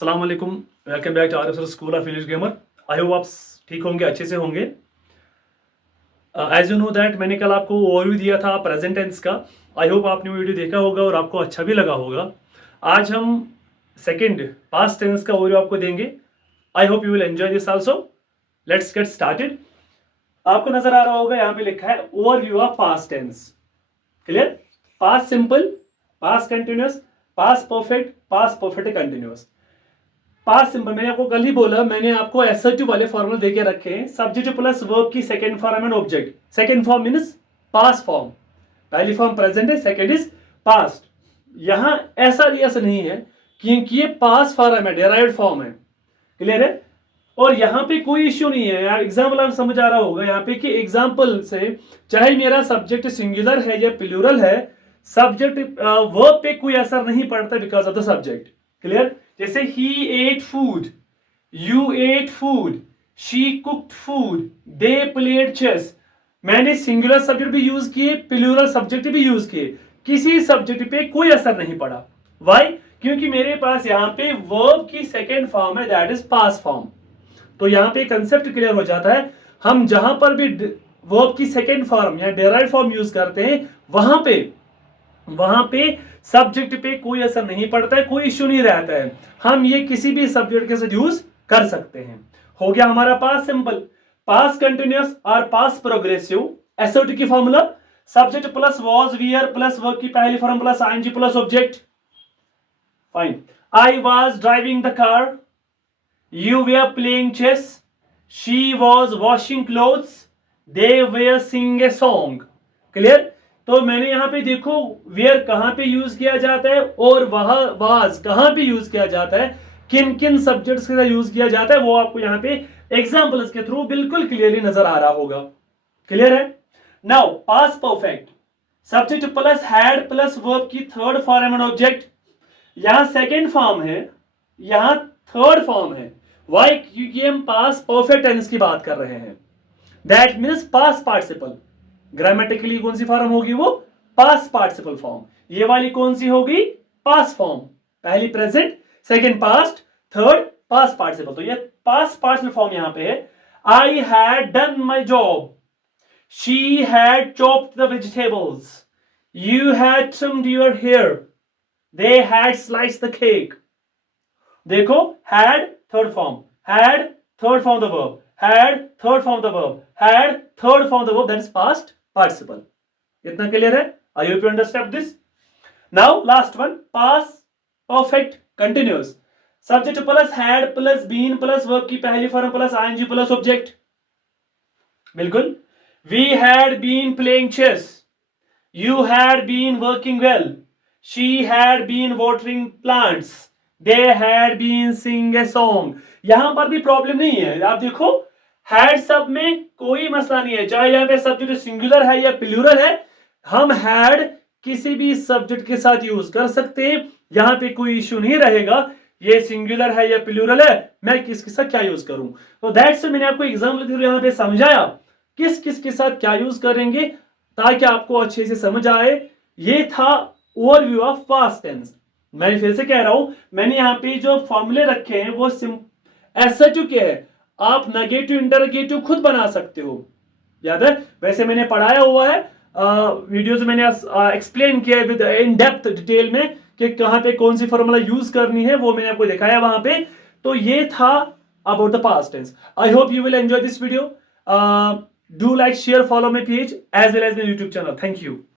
अस्सलाम वालेकुम, welcome back to our school of English grammar. I hope आप ठीक होंगे, अच्छे से होंगे। एज यू नो दैट मैंने कल आपको ओवरव्यू दिया था प्रेजेंट टेंस का। आई होप आपने वो वीडियो देखा होगा और आपको अच्छा भी लगा होगा। आज हम सेकंड पास्ट टेंस का ओवरव्यू आपको देंगे। I hope you will enjoy this also. Let's get started. आपको नजर आ रहा होगा, यहाँ पे लिखा है overview of past tense. Clear? Past simple, past continuous, past perfect, past perfect continuous. Past simple मैंने आपको कल ही बोला, मैंने आपको एसर्टिव वाले फॉर्मूला देके रखे हैं। सब्जेक्ट प्लस वर्ब की second form and object. Second form means past form, पहली फॉर्म प्रेजेंट है, सेकंड इज पास्ट। यहां ऐसा नहीं है क्योंकि ये पास्ट फॉर्म है, डेराइव्ड फॉर्म है। क्लियर है? और यहाँ पे कोई इश्यू नहीं है यार। एग्जाम्पल आप समझ आ रहा होगा यहाँ पे कि एग्जाम्पल से चाहे मेरा सब्जेक्ट सिंगुलर है या प्लूरल है, सब्जेक्ट वर्ब पे कोई असर नहीं पड़ता because of the subject. Clear? जैसे ही ate food, you ate food, she cooked food, they played chess. मैंने सिंगुलर सब्जेक्ट भी यूज किए, प्लूरल सब्जेक्ट भी यूज किए, किसी सब्जेक्ट पे कोई असर नहीं पड़ा। वाई? क्योंकि मेरे पास यहाँ पे वर्ब की सेकेंड फॉर्म है, दैट इज पास्ट फॉर्म। तो यहाँ पे कंसेप्ट क्लियर हो जाता है। हम जहां पर भी वर्ब की सेकेंड फॉर्म या डेराइव्ड फॉर्म यूज करते हैं, वहां पे सब्जेक्ट पे कोई असर नहीं पड़ता है, कोई इश्यू नहीं रहता है। हम ये किसी भी सब्जेक्ट के साथ यूज कर सकते हैं। हो गया हमारा पास्ट सिंपल। पास्ट कंटिन्यूअस और पास्ट प्रोग्रेसिव एसओटी की formula subject plus was were plus verb की पहली form plus ING plus object. Fine. I was driving the car, you were playing chess, she was washing clothes, they were singing a song। Clear? तो मैंने यहां पे देखो where कहां पे use किया जाता है और वह वाज कहां पे यूज किया जाता है, किन किन सब्जेक्ट्स के साथ यूज किया जाता है, वो आपको यहां पे एग्जांपल्स के थ्रू बिल्कुल क्लियरली नजर आ रहा होगा। क्लियर है? Now past perfect subject plus had plus verb की थर्ड फॉर्म एंड ऑब्जेक्ट। यहां सेकेंड फॉर्म है, यहां थर्ड फॉर्म है। वाई? क्योंकि हम पास्ट परफेक्ट टेंस की बात कर रहे हैं। That means past participle. Grammatically कौन सी फॉर्म होगी? वो पास्ट पार्टिसिपल फॉर्म। ये वाली कौन सी होगी? Past form. पहली present, second past, third past participle. तो ये पास्ट पार्टिसिपल फॉर्म यहां पे है। I had done my job, she had chopped the vegetables, you had trimmed your hair, they had sliced the cake. देखो, had third form, had third form of the verb, had third form of the verb, had third form of the verb, that is past participle। इतना clear है? I hope you understand this। Now last one, past perfect continuous subject plus had plus been plus verb की पहली form plus ing plus object. बिल्कुल। We had been playing chess, you had been working well, she had been watering plants, they had been singing a song। यहां पर भी problem नहीं है। आप देखो, हैड सब में कोई मसला नहीं है, चाहे यहां पे सब्जेक्ट सिंगुलर है या प्लूरल है, हम हैड किसी भी सब्जेक्ट के साथ यूज कर सकते हैं। यहां पे कोई इश्यू नहीं रहेगा ये सिंगुलर है या प्लूरल है, मैं किसके साथ क्या यूज करूं। तो दैट्स मैंने आपको एग्जांपल यहां पे समझाया किस किस के साथ क्या यूज करेंगे ताकि आपको अच्छे से समझ आए। ये था ओवरव्यू ऑफ पास्ट टेंस। मैं फिर से कह रहा हूं, मैंने यहाँ पे जो फॉर्मूले रखे हैं वो एसएचयू के है। आप नेगेटिव इंटरोगेटिव खुद बना सकते हो, याद है? वैसे मैंने पढ़ाया हुआ है, वीडियोस मैंने एक्सप्लेन किया है विद इन डेप्थ डिटेल में कि कहां पे कौन सी फॉर्मूला यूज करनी है, वो मैंने आपको दिखाया वहां पे। तो ये था about the past tense. I hope you will enjoy this video. Do like, share, follow my page as well as my YouTube channel. Thank you.